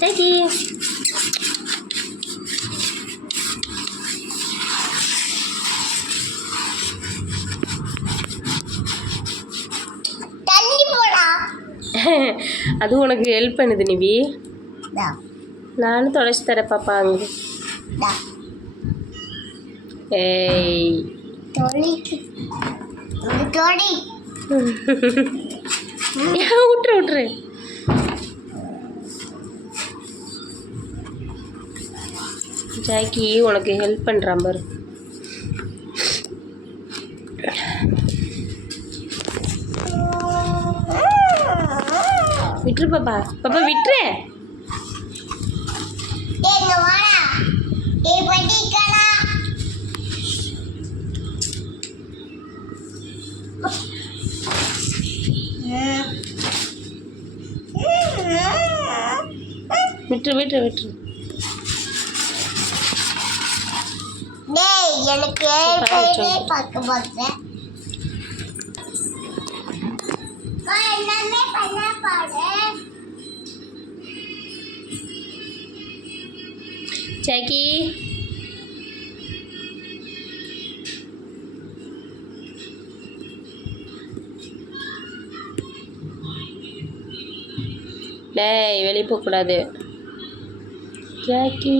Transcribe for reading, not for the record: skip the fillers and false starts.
Jackie அது உனக்கு help பண்ணுது நிவி. நானும் தொலைச்சி தரேன் பாப்பா. அங்கே ஏய் விட்டுரு ஜாக்கி உனக்கு ஹெல்ப் பண்ணுறான் பாரு. விட்டுரு பாப்பா. பாப்பா விட்டுரு. விட்டுரு எனக்கு பார்க்க பார்த்தேன். ஜாக்கி டேய் வெளியே போகக்கூடாது ஜாக்கி.